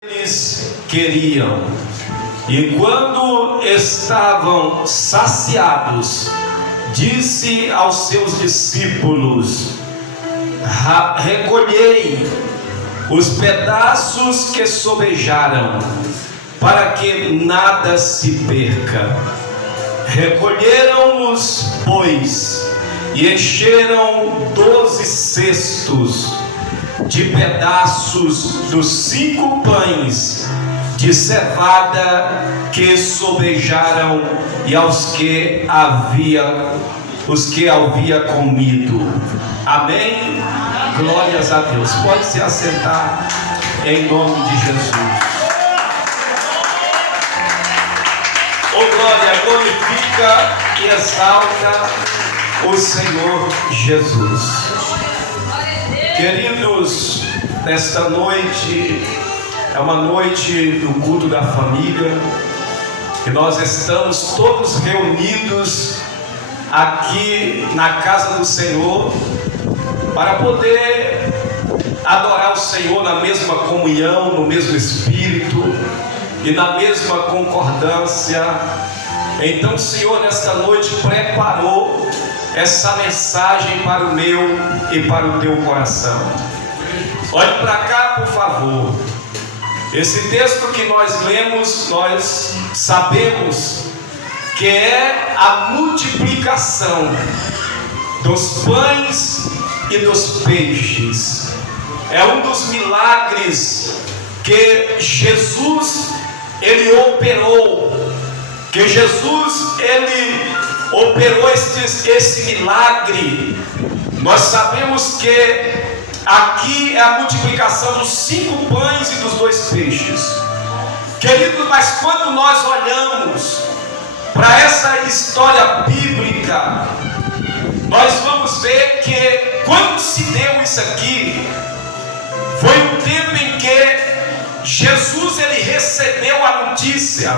Eles queriam, e quando estavam saciados, disse aos seus discípulos: recolhei os pedaços que sobejaram, para que nada se perca. Recolheram-os, pois, e encheram 12 cestos de pedaços dos 5 pães de cevada que sobejaram, e os que havia comido. Amém? Glórias a Deus. Pode se assentar em nome de Jesus. Oh glória, glorifica e exalta o Senhor Jesus. Queridos, nesta noite é uma noite do culto da família, e nós estamos todos reunidos aqui na casa do Senhor para poder adorar o Senhor na mesma comunhão, no mesmo espírito e na mesma concordância. Então o Senhor nesta noite preparou essa mensagem para o meu e para o teu coração. Olhe para cá, por favor. Esse texto que nós lemos, nós sabemos que é a multiplicação dos pães e dos peixes. É um dos milagres que Jesus ele operou, operou esse milagre. Nós sabemos que aqui é a multiplicação dos 5 pães e dos 2 peixes. Queridos, mas quando nós olhamos para essa história bíblica, nós vamos ver que quando se deu isso aqui, foi um tempo em que Jesus ele recebeu a notícia.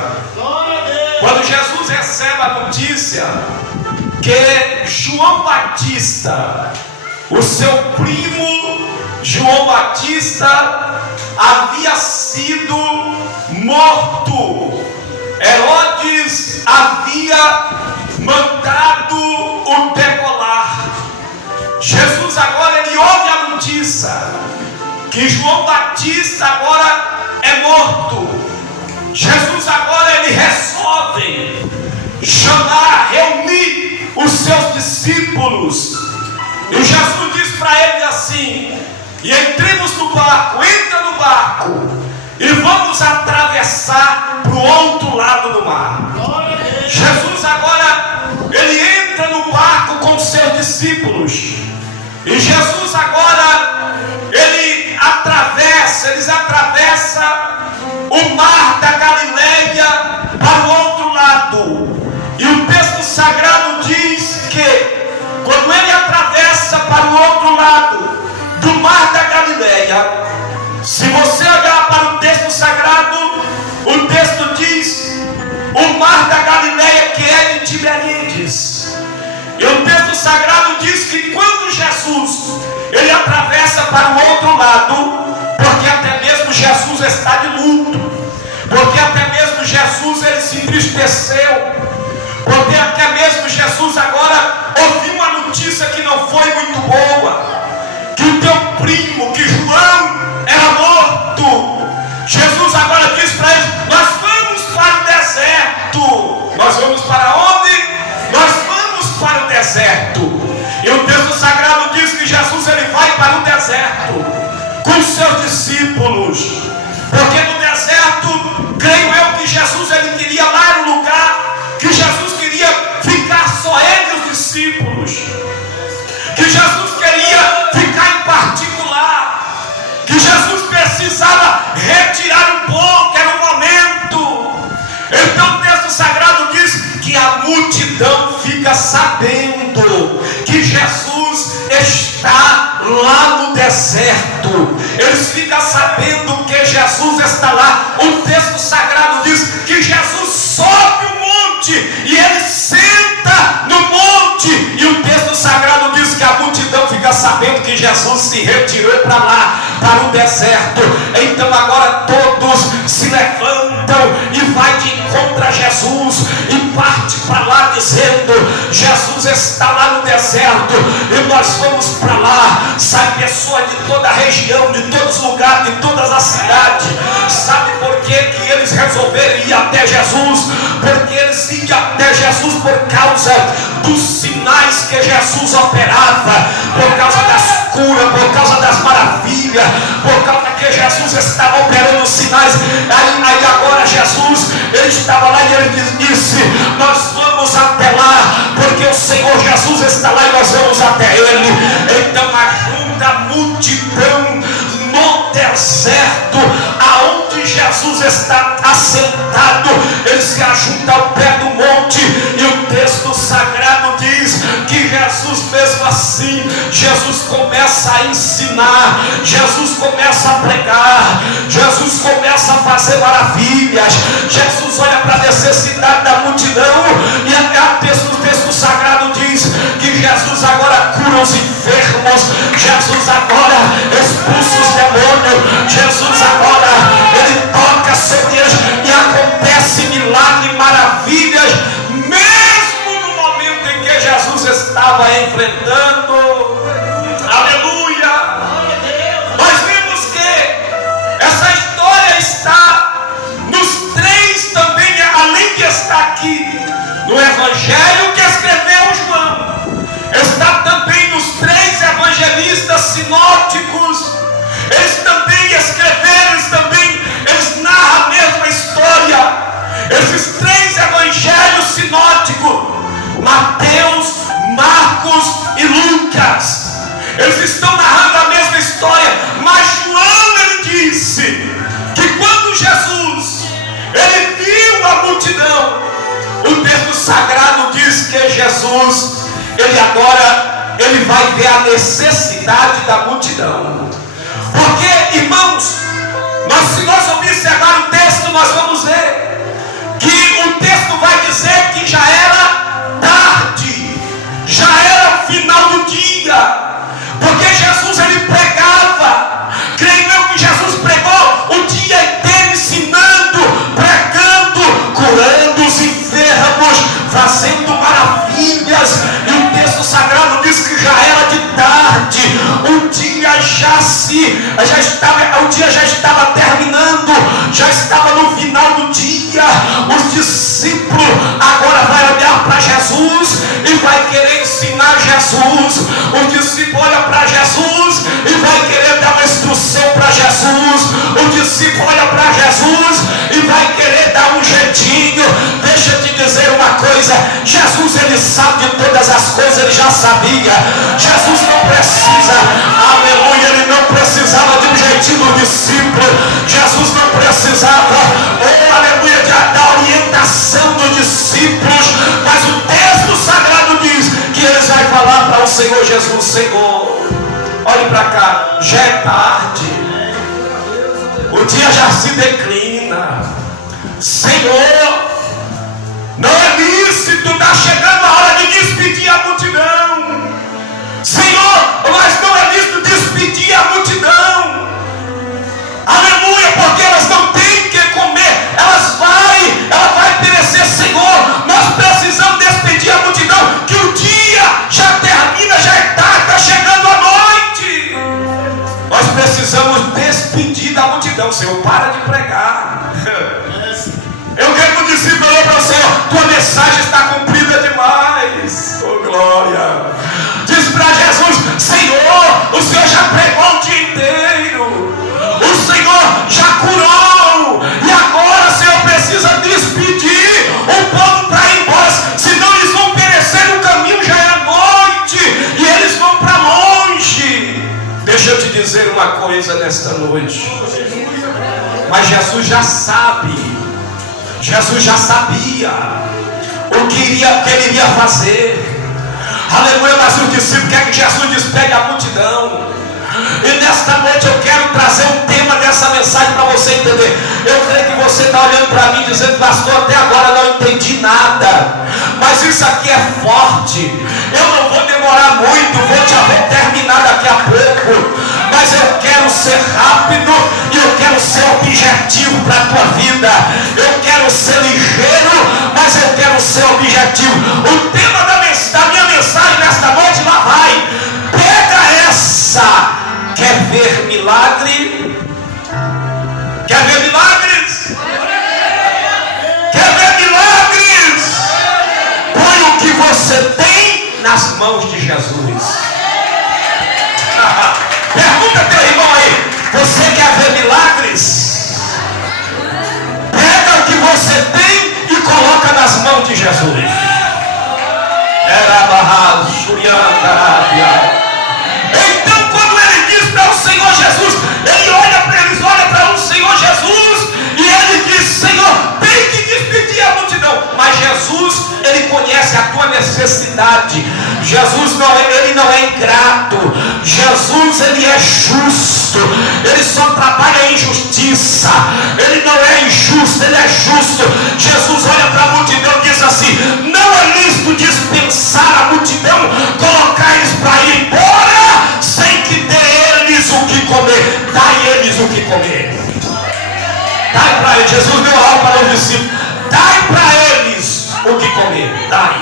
Quando Jesus recebe a notícia que João Batista, o seu primo João Batista, havia sido morto. Herodes havia mandado o degolar. Jesus agora ele ouve a notícia que João Batista agora é morto. Jesus agora ele resolve reunir os seus discípulos, e Jesus diz para eles assim: e entremos no barco, entra no barco e vamos atravessar para o outro lado do mar. Jesus agora ele entra no barco com os seus discípulos, e Jesus agora eles atravessam o mar da Galileia para o outro lado. E o texto sagrado diz que quando ele atravessa para o outro lado do mar da Galileia, se você olhar para o texto sagrado, o texto diz o mar da Galileia, que é de Tiberíades. E o texto sagrado diz que quando Jesus ele atravessa para o outro lado, porque até mesmo Jesus está de luto, porque até mesmo Jesus ele se entristeceu, porque até mesmo Jesus agora ouviu uma notícia que não foi muito boa, que o teu primo, que João, era morto. Jesus agora diz para eles: nós vamos para o deserto. Nós vamos para onde? Nós vamos para o deserto. E o texto sagrado diz que Jesus ele vai para o deserto com os seus discípulos, porque no deserto, creio eu que Jesus ele queria lá no lugar que Jesus queria ficar só ele e os discípulos, que Jesus queria ficar em particular, que Jesus precisava retirar um pouco, era um momento. Então o texto sagrado diz que a multidão fica sabendo que Jesus está lá no deserto. Eles ficam sabendo que Jesus está lá. O texto sagrado diz que Jesus sobe o monte e ele senta no monte. E o texto sagrado diz que a multidão fica sabendo que Jesus se retirou para lá, para o deserto. Então agora todos se levantam e vai de encontro a Jesus e parte para lá dizendo: Jesus está lá no deserto e nós vamos para lá. Sai pessoas de toda a região, de todos os lugares, de todas as cidades. Sabe por que eles resolveram ir até Jesus? Porque eles iam até Jesus por causa dos sinais que Jesus operava, por causa das curas, por causa das maravilhas, por causa que Jesus estava operando sinais. Aí agora Jesus, ele estava lá e ele disse: nós vamos até lá, porque o Senhor Jesus está lá e nós vamos até ele. Então ajunta a multidão no deserto, aonde Jesus está assentado. Ele se ajunta ao pé do monte, e o texto sagrado diz que Jesus, mesmo assim, Jesus começa a ensinar, Jesus começa a pregar, Jesus começa a fazer maravilhas. Jesus olha para a necessidade da multidão, e o texto sagrado diz que Jesus agora cura os enfermos, Jesus agora expulsa os demônios, Jesus agora ele toca sobre eles e acontece milagres, maravilhas, mesmo no momento em que Jesus estava enfrentando. Aleluia! Nós vimos que essa história está nos três também, além de estar aqui no Evangelho que escreveu João, está também nos três evangelistas sinóticos. Eles também escreveram, eles narram a mesma história. Esses três evangelhos sinóticos, Mateus, Marcos e Lucas, eles estão narrando a mesma história. Mas João, ele disse que quando Jesus, ele viu a multidão, o texto sagrado diz que Jesus, ele vai ver a necessidade da multidão. Porque, irmãos, se nós observar o texto, nós vamos ver que o texto vai dizer que já era tarde, já era o final do dia, porque Jesus, ele pregava. Creio eu que Jesus pregou o dia inteiro, ensinando, pregando, curando os enfermos, fazendo maravilhas. E o texto sagrado diz que já era de tarde, o dia já estava terminando, já estava no final do dia. Os discípulos agora vão olhar para Jesus e vai querer ensinar Jesus. O discípulo olha para Jesus e vai querer dar uma instrução para Jesus. O discípulo olha para Jesus e vai querer dar um jeitinho. Deixa eu te dizer uma coisa: Jesus, ele sabe de todas as coisas, ele já sabia. Jesus não precisa, aleluia, ele não precisava de um jeitinho do discípulo. Jesus não precisava, aleluia, da orientação dos discípulos. Mas o texto sagrado diz que eles vão falar para o Senhor Jesus: Senhor, olhe para cá, já é tarde, o dia já se declina. Senhor, não é lícito, está chegando a hora de despedir a multidão. Senhor, mas não é lícito despedir a multidão. Aleluia, porque elas não têm o que comer, ela vai perecer. Senhor, nós precisamos despedir a multidão, que o dia já termina, já é tarde, está chegando a noite. Nós precisamos despedir da multidão. Senhor, para de pregar. Eu quero que o discípulo olhe para o Senhor: tua mensagem está cumprida demais. Oh glória. Diz para Jesus: Senhor, o Senhor já pregou o dia inteiro, o Senhor já curou, e agora o Senhor precisa despedir o povo para ir embora, senão eles vão perecer no caminho. Já é noite e eles vão para longe. Deixa eu te dizer uma coisa nesta noite. Mas Jesus já sabe, Jesus já sabia o que ele iria fazer. Aleluia. Mas os discípulos querem que Jesus despede a multidão. E nesta noite eu quero trazer um tema dessa mensagem para você entender. Eu creio que você está olhando para mim dizendo: pastor, até agora não entendi nada, mas isso aqui é forte. Eu não vou demorar muito, vou terminar daqui a pouco. mas eu quero ser rápido e eu quero ser objetivo para a tua vida. Eu quero ser ligeiro, mas eu quero ser objetivo. O tema da minha mensagem nesta noite, lá vai. Pega essa. Quer ver milagre? Quer ver milagres? Quer ver milagres? Põe o que você tem nas mãos de Jesus. Pergunta teu irmão aí: você quer ver milagres? Pega o que você tem e coloca nas mãos de Jesus. Então, quando ele diz para o Senhor Jesus, ele olha para eles, olha para o Senhor Jesus e ele diz: Senhor, tem que despedir a multidão. Mas Jesus, ele conhece a tua necessidade. Jesus ele não é ingrato. Jesus, ele é justo. Ele só trabalha em justiça. Ele não é injusto, ele é justo. Jesus olha para a multidão e diz assim: não é lícito dispensar a multidão, colocar eles para ir embora sem que dê eles o que comer. Dai eles o que comer. Dai para eles. Jesus deu a ordem para os discípulos: dai para eles o que comer. Dai.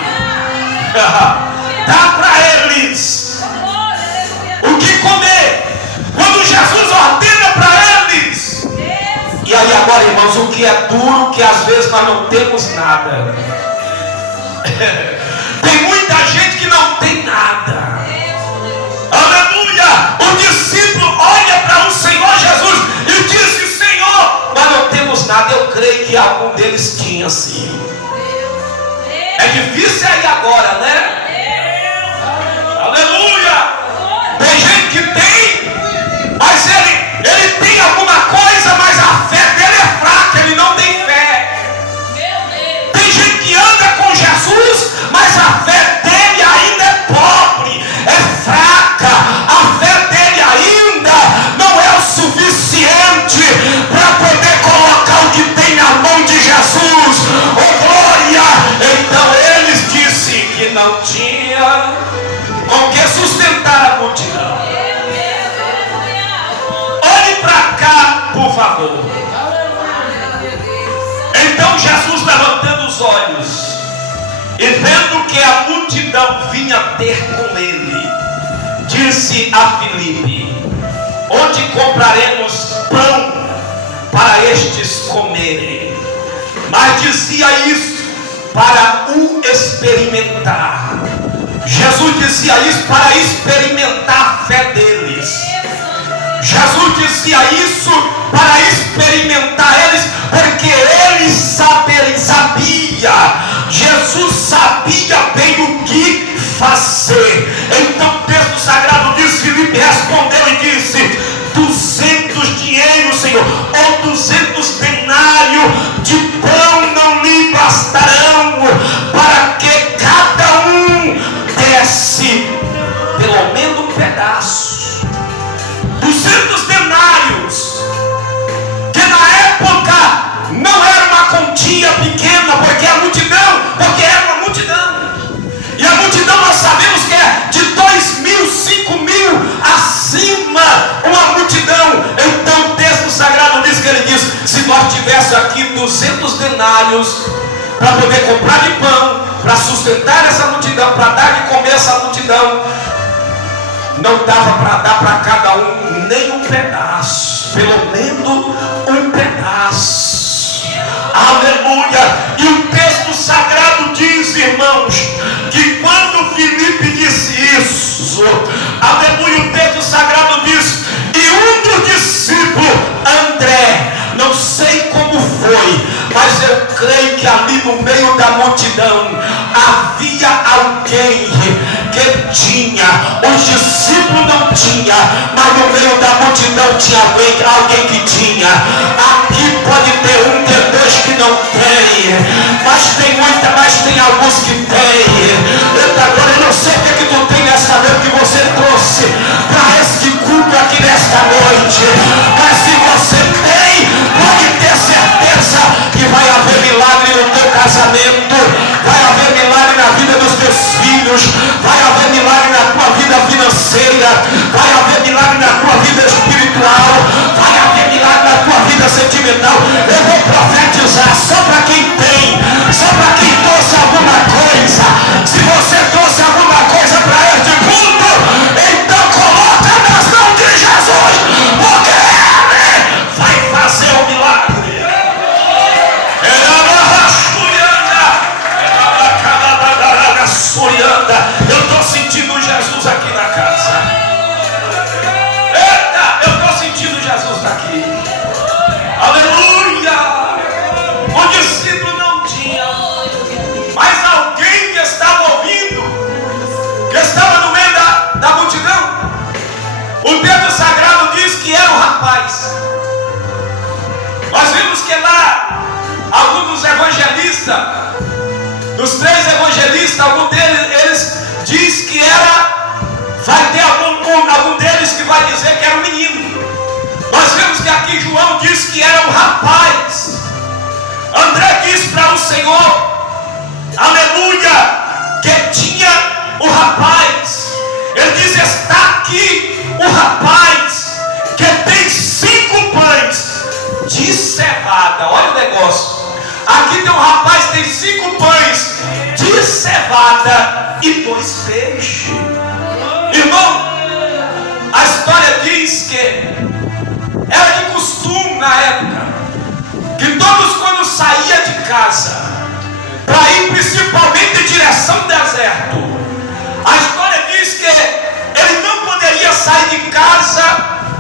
Dá para eles o que comer. Quando Jesus ordena para eles. E aí agora, irmãos, o que é duro, que às vezes nós não temos nada. Tem muita gente que não tem nada. Aleluia. O discípulo olha para o Senhor Jesus e diz: Senhor, nós não temos nada. Eu creio que algum deles tinha sim. É difícil aí agora, né? Aleluia! Tem gente que tem, mas ele tem alguma coisa, mas a fé dele é fraca, ele não tem fé. Tem gente que anda com Jesus, mas a fé dele ainda é pobre, é fraca. A fé dele ainda não é o suficiente para poder colocar o que tem na mão de Jesus. Oh glória! Então eles disseram que não tinha com que sustentar a multidão. Olhe para cá, por favor. Então Jesus, levantando os olhos e vendo que a multidão vinha ter com ele, disse a Filipe: onde compraremos pão para estes comerem? Mas dizia isso para o experimentar. Jesus dizia isso para experimentar a fé deles. Jesus dizia isso para experimentar eles, porque ele sabia. Jesus sabia bem o que fazer. Então o texto sagrado diz: Filipe respondeu e disse: 200 dinheiros, Senhor, ou 200 denários de pão não lhe bastarão para que cada um desse pelo menos um pedaço. 200 denários, que na época não era uma quantia pequena, porque era uma multidão. E a multidão nós sabemos que é de 2.000, 5.000 acima, uma multidão. Então o texto sagrado diz que ele diz: se nós tivéssemos aqui 200 denários para poder comprar de pão, para sustentar essa multidão, para dar de comer essa multidão, não dava para dar para cada um nem um pedaço, pelo menos um pedaço. Aleluia. E o texto sagrado diz, irmãos, que quando Filipe disse isso, aleluia, o texto sagrado diz: e um dos discípulos, André, não sei como foi, mas eu creio que ali no meio da multidão havia alguém que tinha. Os discípulos não tinham, mas no meio da multidão tinha alguém que tinha. Aqui pode ter um, ter dois que não tem, mas tem alguns que tem. Agora eu não sei o que tu tem nessa noite, que você trouxe para este culto aqui nesta noite, mas se você tem, pode ter certeza que vai haver milagre no teu casamento, vai haver milagre na vida dos teus filhos, vai haver milagre na tua vida financeira, vai haver milagre na tua vida sentimental. Eu vou profetizar só para quem tem, só para quem trouxe alguma coisa. Se você trouxe alguma coisa para este culto, então coloca nas mãos de Jesus, porque Ele vai fazer o milagre. Eu estou sentindo Jesus aqui na casa. Eita, eu estou sentindo Jesus aqui. Aleluia. O discípulo não tinha, mas alguém que estava ouvindo, que estava no meio da multidão. O texto sagrado diz que era um rapaz. Nós vimos que lá alguns dos evangelistas, dos 3 evangelistas, algum deles eles diz que era, vai ter algum deles que vai dizer que era um menino. Nós vemos que aqui João diz que era um rapaz. André diz para o Senhor, aleluia, que tinha o rapaz. Ele diz: está aqui o rapaz que tem 5 pães de cevada. Olha o negócio. Aqui tem um rapaz que tem 5 pães de cevada e 2 peixes. Irmão, a história diz que era de costume na época que todos, quando saía de casa para ir principalmente em direção ao deserto, a história diz que ele não poderia sair de casa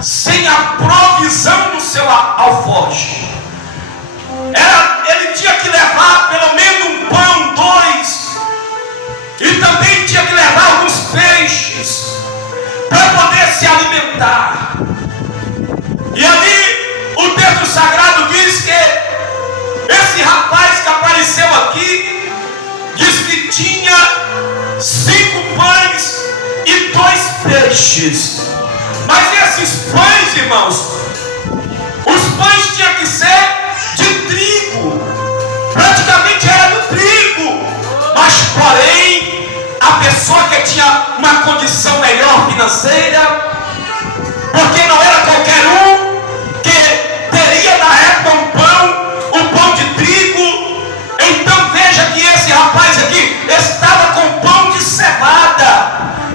sem a provisão do seu alforje. Ele tinha que levar pelo menos um pão, 2, e também tinha que levar alguns peixes para poder se alimentar. E ali o texto sagrado diz que esse rapaz que apareceu aqui diz que tinha 5 pães e 2 peixes. Mas esses pães, irmãos, os pães tinham que ser de trigo, praticamente era do trigo, mas porém a pessoa que tinha uma condição melhor financeira, porque não era qualquer um que teria na época um pão de trigo. Então veja que esse rapaz aqui estava com pão de cevada,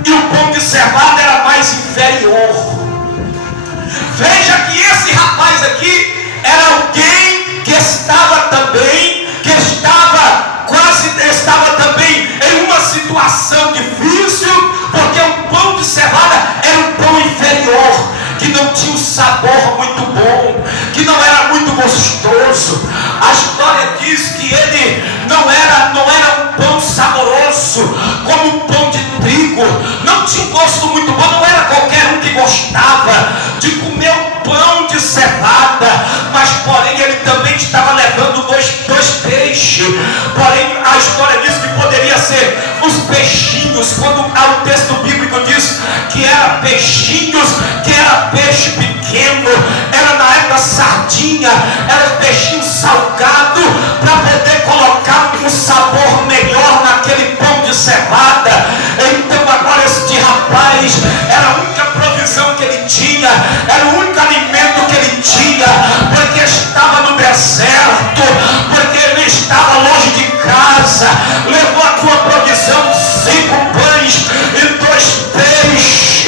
e o pão de cevada era mais inferior. Veja que esse rapaz aqui era alguém que estava também em uma situação difícil, porque o pão de cevada era um pão inferior, que não tinha um sabor muito bom, que não era muito gostoso. A história diz que ele não era um pão saboroso como o pão de trigo, não tinha um gosto muito bom, não era qualquer um que gostava de comer o pão de cevada, mas porém ele também estava levando dois peixes. Porém a história diz que poderia ser os peixinhos, quando o texto bíblico diz que era peixinhos, que era peixe pequeno, era na época sardinha, era peixinho salgado, para poder colocar um sabor melhor naquele pão de cevada. Então agora este rapaz era a única provisão que ele tinha, era o único alimento que ele tinha, porque estava no deserto, porque ele estava longe de casa. Levou a tua provisão, 5 pães e 2 peixes.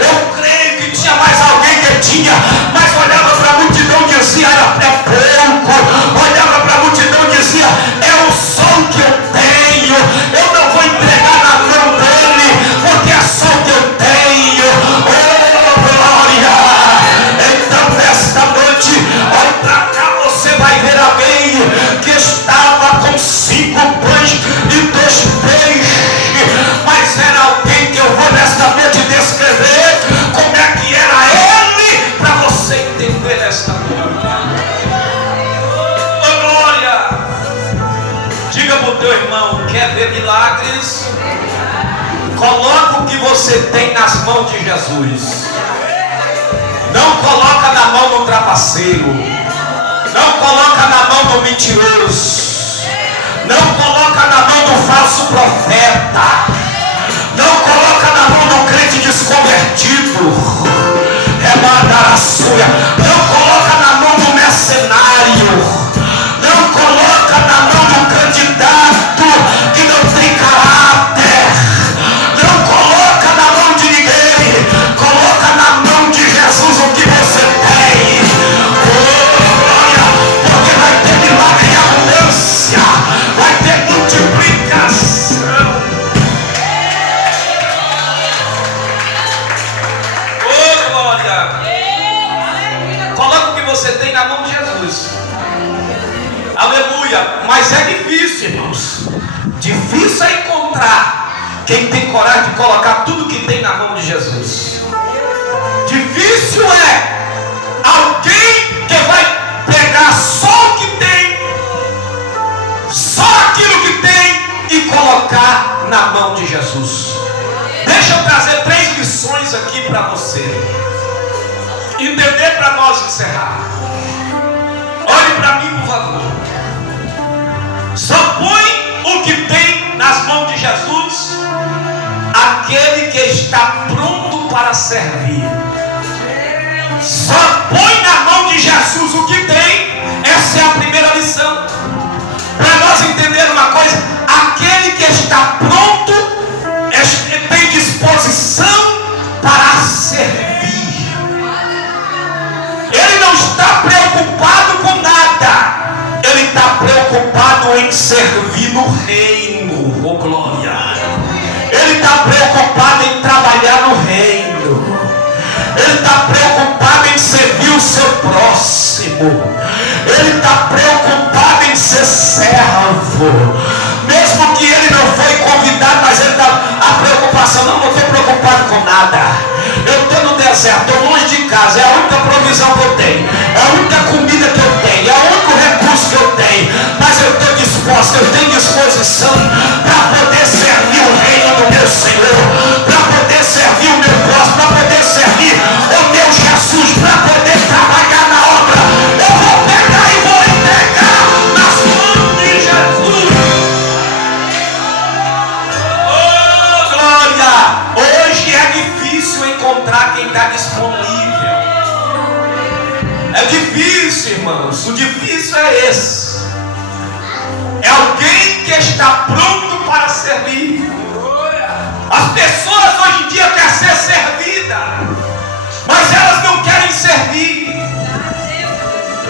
Eu creio que tinha mais alguém que tinha, mas olhava para a multidão e dizia: é pouco. Olhava para a multidão e dizia: é o som que eu tenho, eu não vou entregar na mão dele, porque é só o que eu tenho. Oh glória! Então nesta noite, olha para cá, você vai ver alguém que estava com 5 pães e 2 peixes, mas era alguém que eu vou nesta noite descrever como é que era ele, para você entender nesta noite. Oh glória! Diga para o teu irmão: quer ver milagres? Coloca o que você tem nas mãos de Jesus. Não coloca na mão do trapaceiro, não coloca na mão do mentiroso, não coloca na mão do falso profeta, não coloca na mão do crente desconvertido, não coloca na mão do mercenário. Aleluia. Mas é difícil, irmãos. Difícil é encontrar quem tem coragem de colocar tudo que tem na mão de Jesus. Difícil é alguém que vai pegar só o que tem, só aquilo que tem, e colocar na mão de Jesus. Deixa eu trazer 3 lições aqui para você entender, para nós encerrar. Olhe para mim, por favor. Só põe o que tem nas mãos de Jesus aquele que está pronto para servir. Só põe na mão de Jesus o que tem. Essa é a primeira lição. Para nós entender uma coisa: aquele que está pronto tem disposição para servir. Ele não está preocupado com nada. Ele está preocupado em servir no reino. Oh glória! Ele está preocupado em trabalhar no reino. Ele está preocupado em servir o seu próximo. Ele está preocupado em ser servo. Mesmo que ele não foi convidado, mas ele está a preocupação. Não estou preocupado com nada. Eu estou no deserto, estou longe de casa. É a única provisão que eu tenho. É a única comida que eu tenho. É o único recurso que eu tenho. Mas eu estou disposto, eu tenho disposição para poder servir o reino do meu Senhor, para poder servir o meu próximo, para poder servir o meu Jesus, para poder trabalhar na obra. Eu vou pegar e vou entregar nas mãos de Jesus. Oh glória! Hoje é difícil encontrar quem está disponível. É difícil, irmãos. O difícil é esse. É alguém que está pronto para servir. As pessoas hoje em dia querem ser servidas, mas elas não querem servir.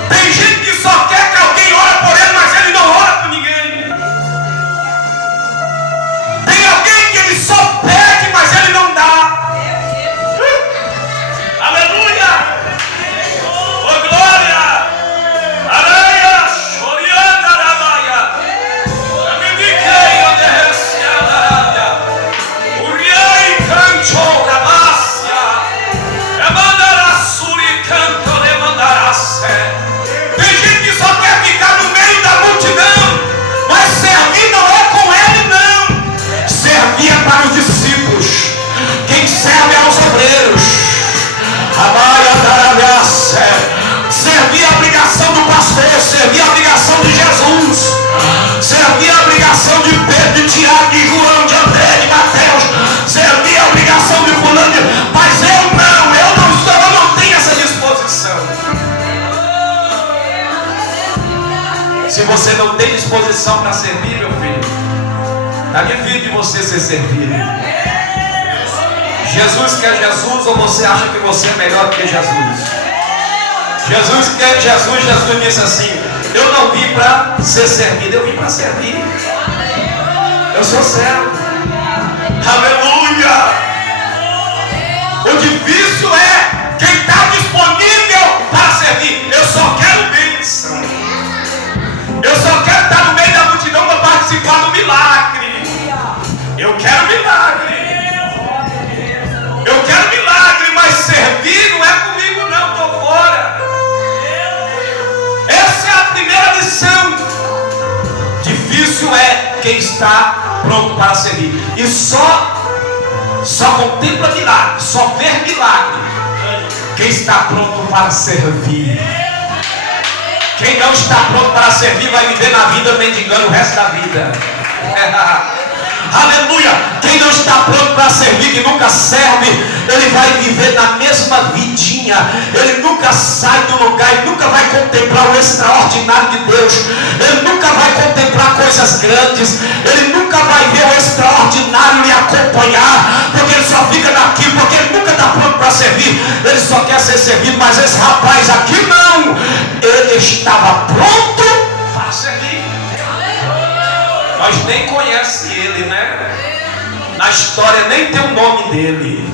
Tem gente que só quer que alguém ore por ele, mas ele não ora por ninguém. Tem alguém que ele só pede, mas ele não dá. Aleluia! Oh glória! Aleluia! Chorianda Rabaia! Amidiquei o derreciada. Uriai canto Rabácia. Emandarassuri canto Remandarasse. Tem gente que só quer ficar no meio da multidão, mas servir não é com ele, não. Servir é para os discípulos. Quem serve é os obreiros. Amaia Darabácia. Servir a obrigação do pastor, servir a obrigação de Jesus, servir a obrigação de Pedro, de Tiago, de João, de André, de Mateus, servir a obrigação de fulano, mas eu não tenho essa disposição. Se você não tem disposição para servir, meu filho, está difícil de você ser servido. Jesus quer Jesus, ou você acha que você é melhor que Jesus? Jesus disse assim: eu não vim para ser servido, eu vim para servir. Eu sou servo. Aleluia! O difícil é quem está disponível para servir. Eu só quero bênção. Eu só quero estar no meio da multidão para participar do milagre. Eu quero milagre. Eu quero milagre, mas servir não é comigo, não. Estou fora. Essa é a primeira lição. Difícil é quem está pronto para servir. E só contempla milagre, só vê milagre quem está pronto para servir. Quem não está pronto para servir vai viver na vida mendigando o resto da vida. Aleluia! Quem não está pronto para servir, que nunca serve, ele vai viver na mesma vidinha. Ele nunca sai do lugar, ele nunca vai contemplar o extraordinário de Deus. Ele nunca vai contemplar coisas grandes. Ele nunca vai ver o extraordinário lhe acompanhar, porque ele só fica naquilo, porque ele nunca está pronto para servir. Ele só quer ser servido. Mas esse rapaz aqui não. Ele estava pronto para servir. Nós nem conhecemos ele, né? Na história nem tem o nome dele.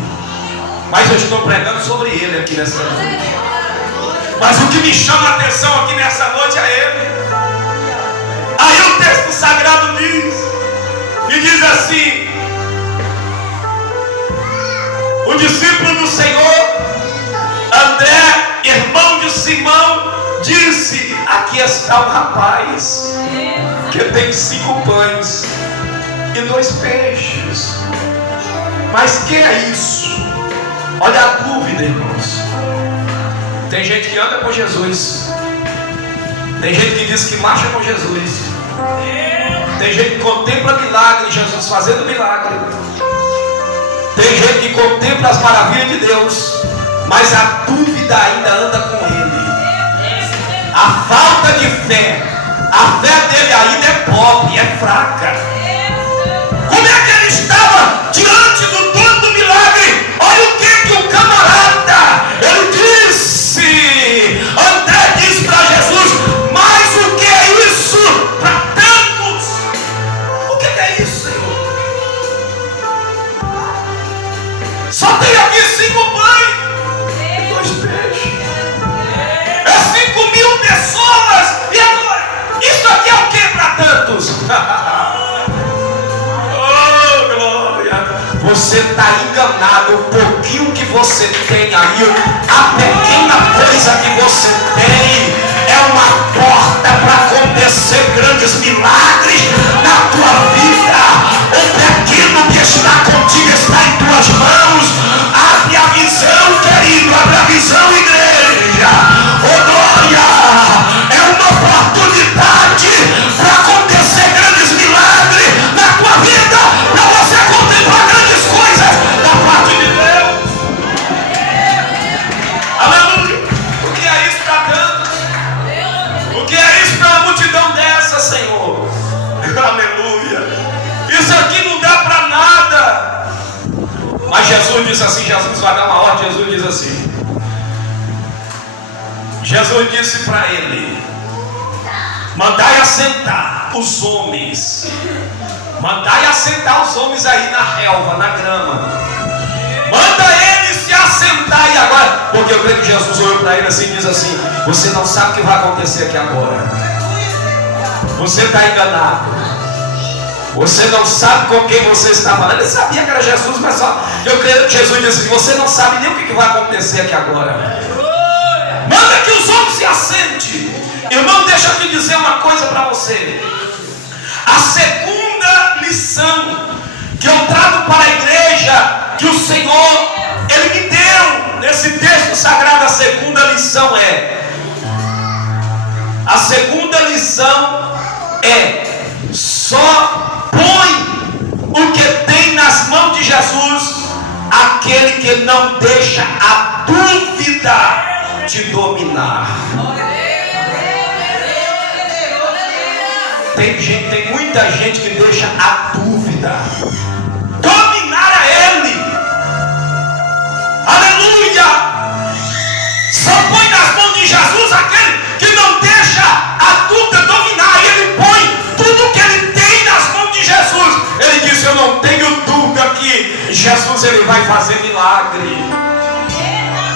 Mas eu estou pregando sobre ele aqui nessa noite. Mas o que me chama a atenção aqui nessa noite é ele. está um rapaz que tem 5 pães e 2 peixes. Mas que é isso? Olha a dúvida, irmãos. Tem gente que anda com Jesus, tem gente que diz que marcha com Jesus, tem gente que contempla milagre, Jesus fazendo milagre, tem gente que contempla as maravilhas de Deus, mas a dúvida ainda anda com ele. A falta de fé, a fé dele ainda é pobre, é fraca. Como é que ele estava diante do dono do milagre? Olha o que o camarada, ele disse. André disse para Jesus: mas o que é isso para tantos? O que é isso, Senhor? Só tem aqui 5 pães e 2 peixes. É 5.000 pessoas. E agora? Isso aqui é o que para tantos? Oh, glória! Você está enganado. O pouquinho que você tem aí, a pequena coisa que você tem, é uma porta para acontecer grandes milagres na tua vida. O pequeno que está contigo está em tuas mãos. Abre a visão, querido, abre a visão, igreja. Oh, glória! É uma oportunidade para acontecer grandes milagres na tua vida, para você contemplar grandes coisas da parte de Deus. Aleluia! O que é isso para tantos? O que é isso para uma multidão dessa, Senhor? Aleluia! Isso aqui não dá para nada. Mas Jesus disse assim, Jesus vai dar uma ordem, Jesus diz assim. Jesus disse para ele: mandai assentar os homens. Mandai assentar os homens aí na relva, na grama. Manda eles se assentar. E agora, porque eu creio que Jesus olhou para ele assim e diz assim: você não sabe o que vai acontecer aqui agora. Você está enganado. Você não sabe com quem você está falando. Ele sabia que era Jesus, mas só eu creio que Jesus disse assim: você não sabe nem o que vai acontecer aqui agora. Manda que os homens se assentem. Irmão, deixa eu te dizer uma coisa para você. A segunda lição que eu trago para a igreja, que o Senhor, Ele me deu nesse texto sagrado, a segunda lição é: a segunda lição é: só põe o que tem nas mãos de Jesus aquele que não deixa a dúvida te dominar. Tem muita gente que deixa a dúvida dominar a ele. Aleluia! Só põe nas mãos de Jesus aquele que não deixa a dúvida dominar. Ele põe tudo que ele tem nas mãos de Jesus. Ele disse: eu não tenho dúvida que Jesus ele vai fazer milagre.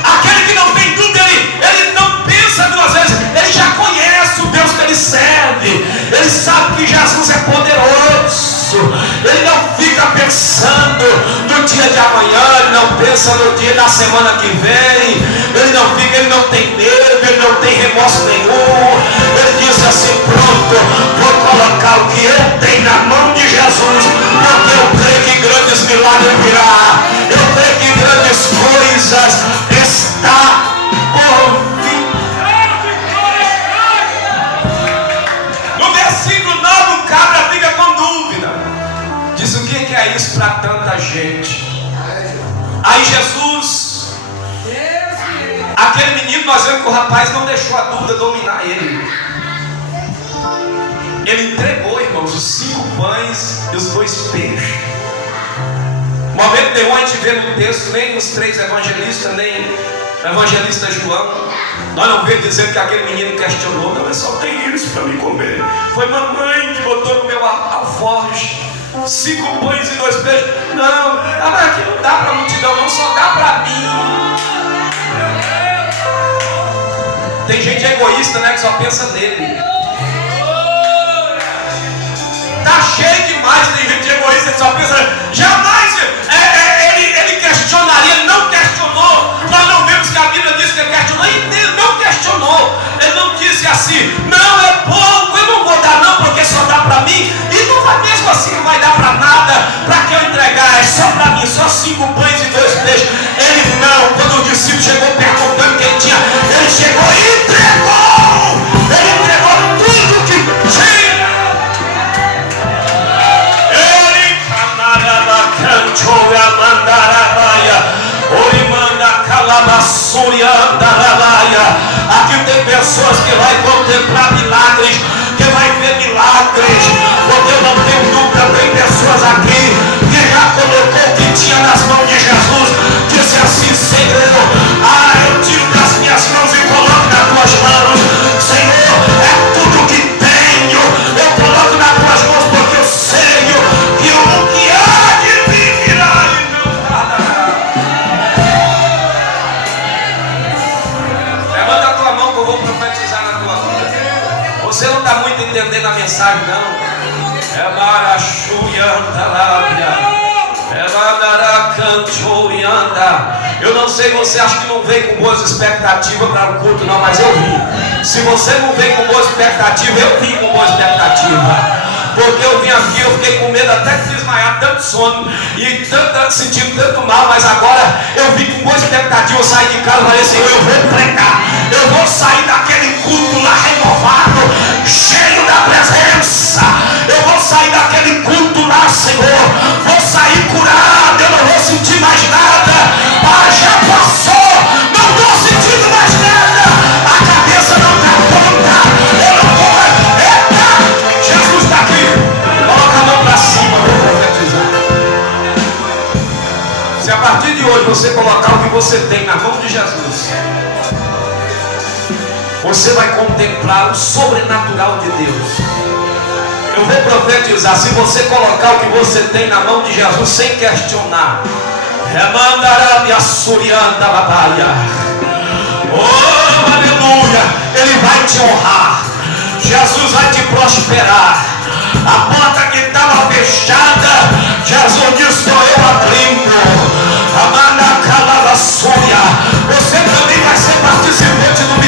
Aquele que não tem dúvida, ele não pensa 2 vezes. Ele já conhece o Deus que ele serve. Ele sabe que Jesus é poderoso. Ele não fica pensando no dia de amanhã. Ele não pensa no dia da semana que vem. Ele não tem medo. Ele não tem remorso nenhum. Ele diz assim: pronto, vou colocar o que eu tenho na mão de Jesus, porque eu creio que grandes milagres virá. Eu creio que grandes coisas está por vir. No versículo 9, o cabra fica com dúvida. Diz: o que é isso para tanta gente? Aí Jesus, aquele menino, nós vemos que o rapaz não deixou a dúvida dominar ele. Ele entregou, irmãos, os 5 pães e os 2 peixes. O momento nenhum a gente vê no texto, nem os 3 evangelistas, nem o evangelista João, nós não vemos dizendo que aquele menino questionou: não, eu só tenho isso para me comer. Foi mamãe que botou no meu alforje 5 pães e 2 peixes. Não, aqui não dá para a multidão, não, só dá para mim. Tem gente egoísta, né, que só pensa nele. Tá cheio demais, tem gente egoísta que só pensa. Jamais ele questionaria, ele não questionou. Nós não vemos que a Bíblia diz que ele questionou, e ele não questionou. questionou. Ele não disse assim: não, é pouco, eu não vou dar não, porque só dá para mim. E não vai, mesmo assim não vai dar para nada. Para que eu entregar? É só para mim, só 5 pães e 2 peixes. Ele não, quando o discípulo chegou perguntando quem tinha, ele chegou e entregou. Ele entregou tudo que tinha. Ele cantou a mandarabaia. Oi, manda calabassuria andarabaia. Aqui tem pessoas que vai contemplar milagres, que vai ver milagres. Porque eu não tenho dúvida, tem pessoas aqui que já colocou o que tinha nas mãos de Jesus. Disse assim: Senhor, eu tiro das minhas mãos e coloco nas tuas mãos. Senhor, é tudo que tenho, eu coloco nas tuas mãos, porque eu sei que o que há de mim virá e não tardará. Levanta a tua mão que eu vou profetizar na tua vida. Você não está muito entendendo a mensagem, não. É marachuiandalábia. Eu não sei, você acha que não veio com boas expectativas para o culto, não, mas eu vim. Se você não veio com boa expectativa, eu vim com boa expectativa. Porque eu vim aqui, eu fiquei com medo até de desmaiar, tanto sono e sentindo tanto mal, mas agora eu vim com boa expectativa. Eu saí de casa e falei: Senhor, eu vou pregar, eu vou sair daquele culto lá renovado, cheio da presença. Eu vou sair daquele culto lá, Senhor, vou sair curado, eu não vou sentir mais nada. Já passou, não estou sentindo mais nada, a cabeça não está pronta, eu não vou. Eita, Jesus está aqui. Coloca a mão para cima, vou profetizar. Se a partir de hoje você colocar o que você tem na mão de Jesus, você vai contemplar o sobrenatural de Deus. Eu vou profetizar: se você colocar o que você tem na mão de Jesus sem questionar, oh, aleluia, Ele vai te honrar, Jesus vai te prosperar. A